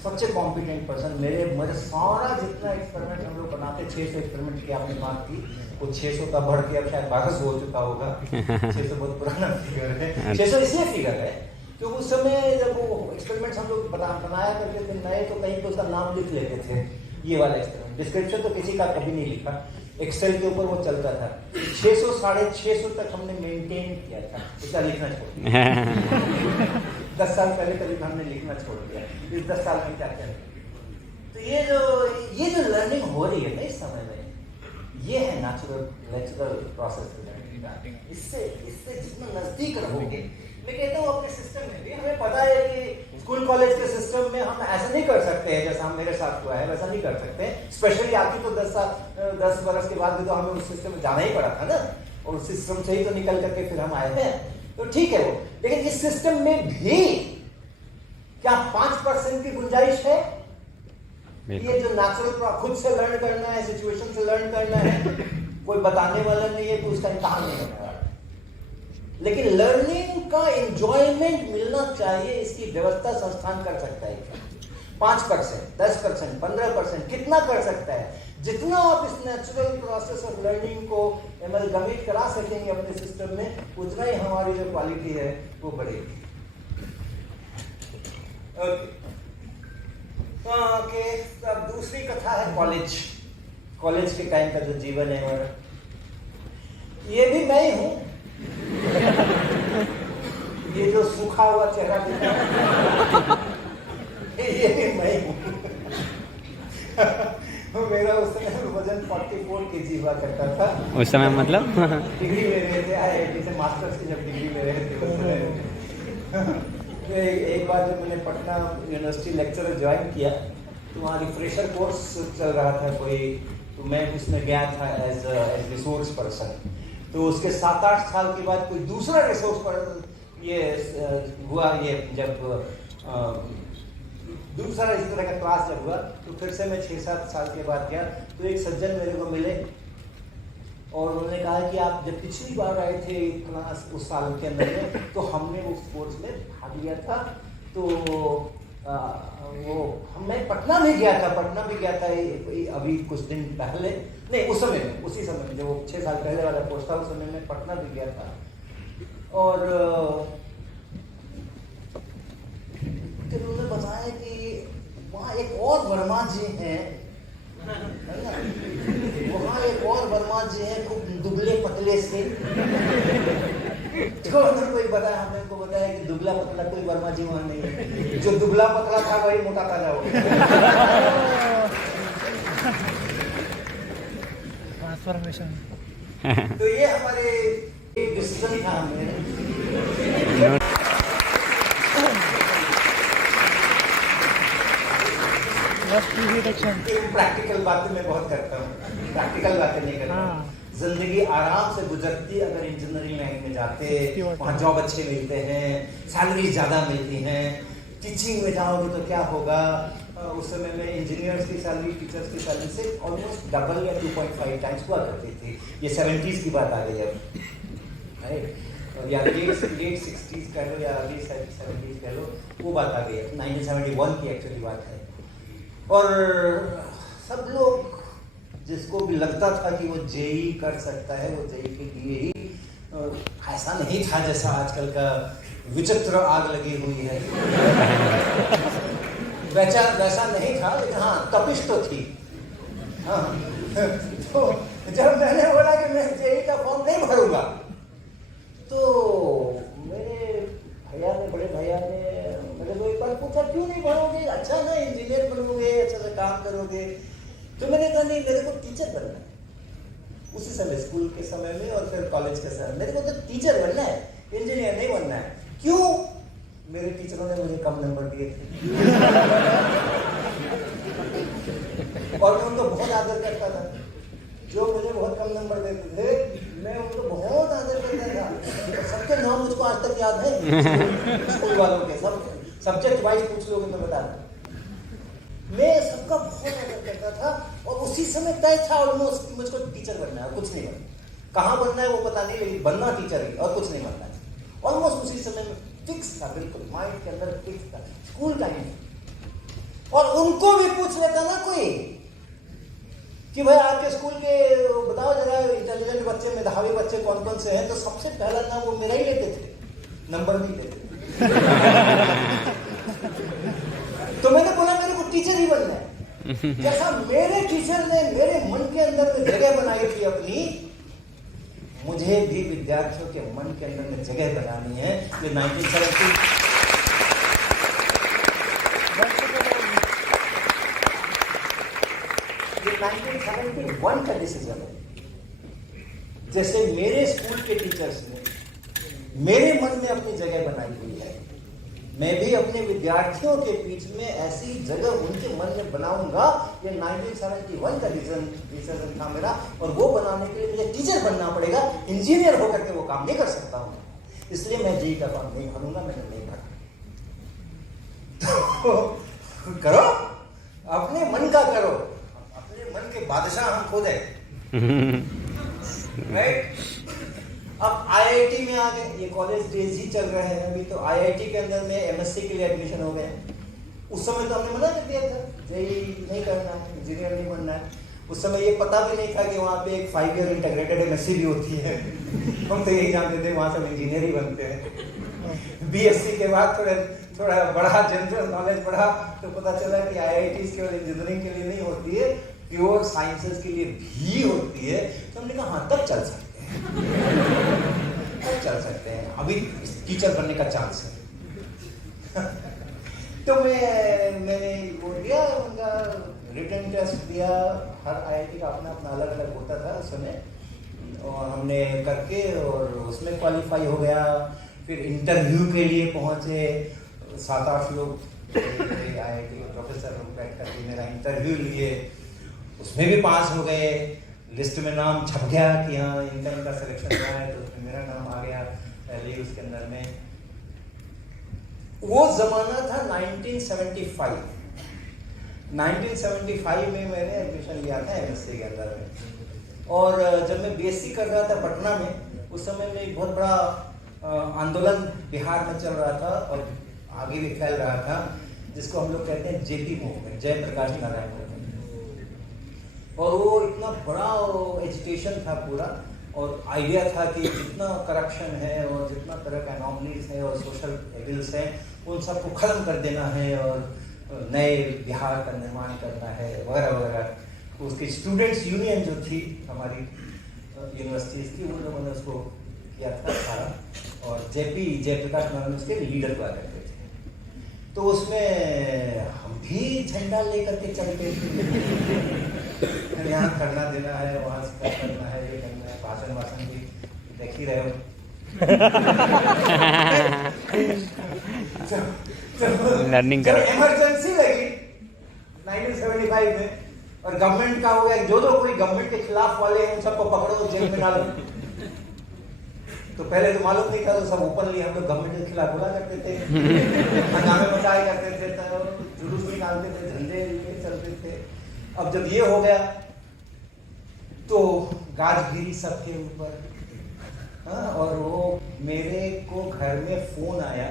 such a competent person. मेरे सारा जितना एक्सपेरिमेंट हम लोग बनाते, 600 एक्सपेरिमेंट की आपने बात की, वो 600 का बढ़ के अब शायद 1200 हो चुका होगा। 600 बहुत पुराना फिगर है। 600 इसलिए फिगर है क्योंकि उस समय जब वो एक्सपेरिमेंट्स हम लोग बनाया करते थे नए, तो कहीं पे उसका नाम लिख लेते थे, ये वाला एक्सपेरिमेंट। डिस्क्रिप्शन तो किसी का कभी नहीं लिखा, एक्सेल के ऊपर वो चलता था। 600 650 तक हमने मेंटेन किया था, उसका लिखना छोड़ दिया। 10 साल पहले कभी हमने लिखना छोड़ दिया। इस 10 साल में क्या क्या। तो ये जो लर्निंग हो रही है ना इस समय में, ये है नेचुरल प्रोसेस लर्निंग का। इससे जितना नजदीक रहोगे, मैं कहता हूँ अपने सिस्टम में भी हमें पता है कि स्कूल कॉलेज के सिस्टम में हम ऐसा नहीं कर सकते हैं जैसा हम मेरे साथ हुआ है, वैसा नहीं कर सकते। स्पेशली आपकी तो 10 बरस के बाद भी तो हमें उस सिस्टम में जाना ही पड़ा था ना, और उस सिस्टम से ही तो निकल करके फिर हम आए थे। तो ठीक है वो, लेकिन इस सिस्टम में भी क्या 5% की गुंजाइश है? ये जो नेचुरल खुद से लर्न करना है, सिचुएशन से लर्न करना है, कोई बताने वाला नहीं है, तो उसका इम्तहान नहीं होने वाला। लेकिन लर्निंग का एंजॉयमेंट मिलना चाहिए, इसकी व्यवस्था संस्थान कर सकता है। 5%, 10%, 15%, कितना कर सकता है? जितना आप इस नेचुरल प्रोसेस ऑफ लर्निंग को एमलगमेट करा सकेंगे अपने सिस्टम में, उतना ही हमारी जो क्वालिटी है वो बढ़ेगी। ओके, अब दूसरी कथा है कॉलेज के टाइम का जो जीवन है हमारा। ये भी मैं ही हूँ। ये जो सूखा हुआ चेहरा दिख रहा है, ये भी मैं हूँ। मेरा उस समय वजन 44 kg हुआ करता था। उस समय मतलब डिग्री ले रहे थे IIT से, मास्टर्स की जब डिग्री ले रहे थे उस समय। एक बार जब मैंने पटना यूनिवर्सिटी लेक्चर ज्वाइन किया तो वहाँ रिफ्रेशर कोर्स चल रहा था कोई, तो मैं उसमें गया था एज रिसोर्स पर्सन। तो उसके 7-8 साल के बाद कोई दूसरा रिसोर्स पर्सन ये हुआ, ये जब दूसरा इस तरह का क्लास जब हुआ तो फिर से मैं 6-7 साल के बाद गया तो एक सज्जन मेरे को मिले और उन्होंने कहा कि आप जब पिछली बार आए थे क्लास उस साल के अंदर में तो हमने उस कोर्स में भाग लिया था। तो मैं पटना में गया था, अभी कुछ दिन पहले, नहीं उस समय में, उसी समय में जो 6 साल पहले वाला कोर्स था उस समय में पटना भी गया था। और फिर उन्होंने बताया कि वहाँ एक और वर्मा जी हैं, वहाँ एक और वर्मा जी हैं खूब दुबले पतले से। तो कोई बताया, हमने उनको बताया कि दुबला पतला कोई वर्मा जी वहाँ नहीं है, जो दुबला पतला था वही मोटा ताजा हो गया। ट्रांसफॉर्मेशन। तो ये हमारे एक डिसीजन था हमें। प्रैक्टिकल बातें मैं बहुत करता हूँ, प्रैक्टिकल बातें नहीं करता। जिंदगी आराम से गुजरती अगर इंजीनियरिंग लाइन में जाते, वहाँ जॉब अच्छे मिलते हैं, सैलरी ज़्यादा मिलती हैं। टीचिंग में जाओगे तो क्या होगा, उस समय में इंजीनियर्स की सैलरी टीचर्स की सैलरी से ऑलमोस्ट डबल या 2.5 टाइम्स हुआ करती थी। ये 70s की बात आ गई अब, राइट, या लेट 60s कह लो या अर्ली 70s कह लो, वो बात आ गई। 1971 की एक्चुअली बात है। और सब लोग जिसको भी लगता था कि वो जेई कर सकता है वो जेई के लिए ही, ऐसा नहीं था जैसा आजकल का विचित्र आग लगी हुई है। वैसा नहीं था, लेकिन हाँ तपिश तो थी। हाँ तो जब मैंने बोला कि मैं जेई का फॉर्म नहीं भरूंगा तो मेरे भैया ने, बड़े भैया ने मेरे को एक बार पूछा क्यों नहीं भरोगे, अच्छा ना इंजीनियर बनोगे, अच्छा से काम करोगे। तो मैंने कहा नहीं, मेरे को टीचर बनना है। उसी समय स्कूल के समय में और फिर कॉलेज के समय मेरे को तो टीचर बनना है, इंजीनियर नहीं बनना है। क्यों? मेरे टीचरों ने मुझे कम नंबर दिए थे और मैं उनको बहुत आदर करता था। जो मुझे बहुत कम नंबर देते थे मैं उनको बहुत आदर करता था। सबके नाम मुझको आज तक याद है, स्कूल वालों के सब सब्जेक्ट वाइज पूछ लोगे तो बता दूं। मैं सबका बहुत आदर करता था और उसी समय तय था ऑलमोस्ट मुझको टीचर बनना है और कुछ नहीं बनना। कहाँ बनना है वो पता नहीं, लेकिन बनना टीचर ही और कुछ नहीं बनना है। ऑलमोस्ट उसी समय में फिक्स था, बिल्कुल माइंड के अंदर फिक्स था, स्कूल टाइम। और उनको भी पूछ लेता ना कोई कि भाई आपके स्कूल के बताओ जरा इंटेलिजेंट बच्चे, मेधावी बच्चे कौन कौन से हैं, तो सबसे पहला नाम वो मेरा ही लेते थे, नंबर नहीं लेते। तो मैंने बोला मेरे को टीचर ही बनना है। जैसा मेरे टीचर ने मेरे मन के अंदर में जगह बनाई थी अपनी, मुझे भी विद्यार्थियों के मन के अंदर में जगह बनानी है। ये 1971 का डिसीजन है। जैसे मेरे स्कूल के टीचर्स ने मेरे मन में अपनी जगह बनाई हुई है, मैं भी अपने विद्यार्थियों के बीच में ऐसी जगह उनके मन में बनाऊंगा। ये 1971 का डिसीजन था मेरा, और वो बनाने के लिए मुझे टीचर बनना पड़ेगा। इंजीनियर होकर के वो काम नहीं कर सकता हूँ, इसलिए मैं जेईई का फॉर्म नहीं भरूंगा। मैंने नहीं भरा। तो करो, अपने मन का करो, अपने मन के बादशाह हम खुद हैं, राइट। अब आईआईटी में आ गए, ये कॉलेज डेज ही चल रहे हैं अभी, तो आईआईटी के अंदर में एमएससी के लिए एडमिशन हो गए। उस समय तो हमने मना कर दिया था, जेईई नहीं करना है, इंजीनियर नहीं बनना है। उस समय ये पता भी नहीं था कि वहाँ पे एक 5 ईयर इंटीग्रेटेड एमएससी भी होती है। हम तो यही जानते थे वहाँ सब इंजीनियर ही बनते हैं। बीएससी के बाद थोड़ा बढ़ा, जनरल नॉलेज बढ़ा, तो पता चला कि आईआईटी केवल इंजीनियरिंग के लिए नहीं होती है, प्योर साइंसेस के लिए भी होती है। तो हमने कहा हाँ तब चल सकते हैं, अभी टीचर बनने का चांस है। तो मैंने वो दिया, उनका रिटन टेस्ट दिया। हर आईआईटी का अपना अपना अलग अलग होता था उस समय, और हमने करके और उसमें क्वालिफाई हो गया। फिर इंटरव्यू के लिए पहुंचे, 7-8 लोग आए कि प्रोफेसर लोग बैठ करके मेरा इंटरव्यू लिए, उसमें भी पास हो गए, लिस्ट में नाम छप गया कि हाँ इनका सिलेक्शन हुआ है, तो उसमें मेरा नाम आ गया पहले ही उसके अंदर में। वो जमाना था 1975। 1975 में मैंने एडमिशन लिया था एमएससी के अंदर में, और जब मैं बीएससी कर रहा था पटना में, उस समय में एक बहुत बड़ा आंदोलन बिहार में चल रहा था और आगे भी फैल रहा था, जिसको हम लोग कहते हैं JP movement, Jayaprakash Narayan movement. और वो इतना बड़ा एजुटेशन था पूरा, और आइडिया था कि जितना करप्शन है और जितना तरह का एनॉमलीज है और सोशल एविल्स हैं, उन सबको खत्म कर देना है और नए बिहार का निर्माण करना है वगैरह वगैरह। तो उसकी स्टूडेंट्स यूनियन जो थी हमारी यूनिवर्सिटीज़ की, उन लोगों ने उसको किया था सारा, और जयप्रकाश नारायण उसके लीडर हुआ करते थे। तो उसमें हम भी झंडा लेकर के चलते थे, यहाँ करना देना है, वहाँ करना है, ये करना है, भाषण वाषण भी देख ही रहे हो। लर्निंग करो। इमरजेंसी लगी 1975 में, और गवर्नमेंट का हो गया, जो कोई गवर्नमेंट के खिलाफ वाले हैं उन सबको पकड़ो जेल में डालो। तो पहले तो मालूम नहीं था, तो सब ओपनली हम लोग गवर्नमेंट के खिलाफ बोला करते थे, हंगामे मचाए करते थे, जुलूस निकालते थे, झंडे लिए चलते थे। अब जब ये हो गया तो गाजगिरी सबके ऊपर, और वो मेरे को घर में फोन आया,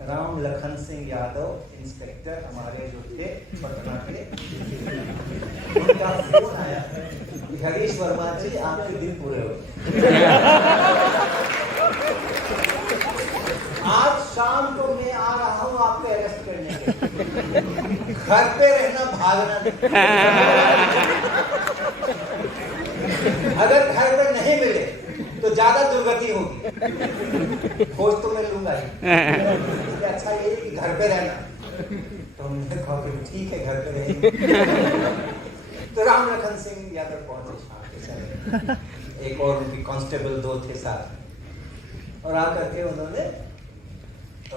राम लखन सिंह यादव इंस्पेक्टर हमारे जो थे पटना के, उनका फोन आया कि हरीश वर्मा जी आपके दिन पूरे हो, आज शाम को मैं आ रहा हूँ आपको अरेस्ट करने के, घर पे रहना, भागना नहीं। अगर घर पे नहीं मिले तो ज्यादा दुर्गति होगी, खोज तो मैं लूंगा ही, अच्छा ये कि घर पे रहना। तो हमने कहा कि ठीक है घर पे रहेंगे। तो राम लखन सिंह यादव पहुंचे शाम के समय, एक और उनकी कांस्टेबल 2 थे साथ, और आकर के उन्होंने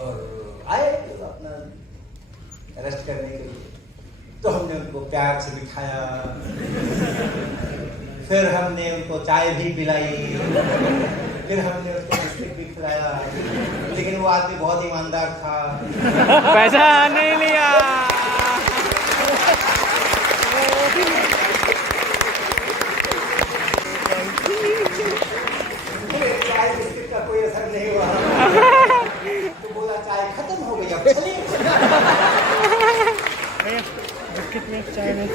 और आए तो अपना अरेस्ट करने के लिए। तो हमने उनको प्यार से बिठाया, फिर हमने उनको चाय भी पिलाई, फिर हमने उसको बिस्किट भी खिलाया, लेकिन वो आदमी बहुत ईमानदार था, पैसा नहीं लिया। चाय बिस्किट का कोई असर नहीं हुआ, तो बोला चाय खत्म हो गई, अब चलिए।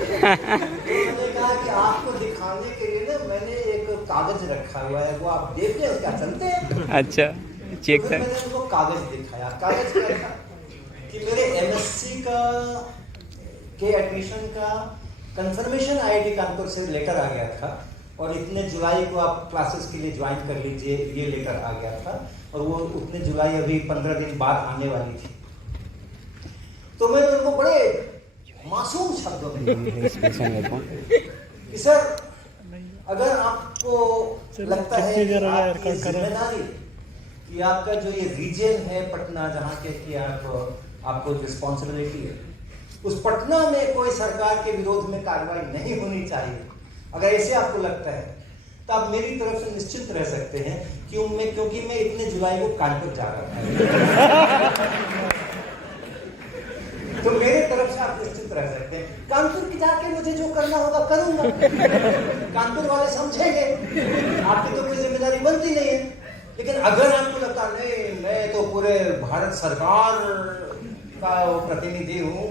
उन्होंने कहा कि आपको दिखाने के लिए ना मैंने एक कागज रखा हुआ है, वो आप देख लें, क्या चलते हैं? अच्छा चेक तो मैंने उनको कागज दिखाया। कागज क्या था कि मेरे एमएससी का के एडमिशन का कंफर्मेशन आईआईटी कानपुर से लेटर आ गया था, और इतने जुलाई को आप क्लासेस के लिए ज्वाइन कर लीजिए, ये लेटर आ गया था, और वो उतने जुलाई अभी 15 दिन बाद आने वाली थी। तो मैंने उनको बड़े मासूम शब्दों में कि सर अगर आपको लगता है कि आपकी जिम्मेदारी कि आपका जो ये रीजन है पटना, जहाँ के कि आपको रिस्पॉन्सिबिलिटी है, उस पटना में कोई सरकार के विरोध में कार्रवाई नहीं होनी चाहिए, अगर ऐसे आपको लगता है तो आप मेरी तरफ से निश्चित रह सकते हैं क्योंकि मैं इतने जुलाई को कानपुर जा रहा था। तो मेरे तरफ से आप निश्चित रह सकते हैं, कानपुर की जाके मुझे जो करना होगा करूंगा, कानपुर वाले समझेंगे, आपकी तो कोई जिम्मेदारी बनती नहीं है। लेकिन अगर आपको लगता नहीं मैं तो पूरे भारत सरकार का प्रतिनिधि हूँ,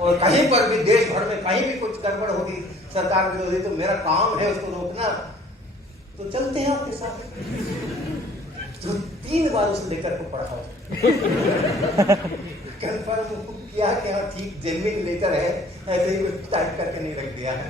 और कहीं पर भी देश भर में कहीं भी कुछ गड़बड़ होगी सरकार विरोधी, तो मेरा काम है उसको रोकना, तो चलते हैं आपके साथ। तो 3 बार उस लेटर को पढ़ा, कंफर्म किया कि हाँ ठीक जेन्युइन लेटर है, ऐसे ही टाइप करके नहीं रख दिया है।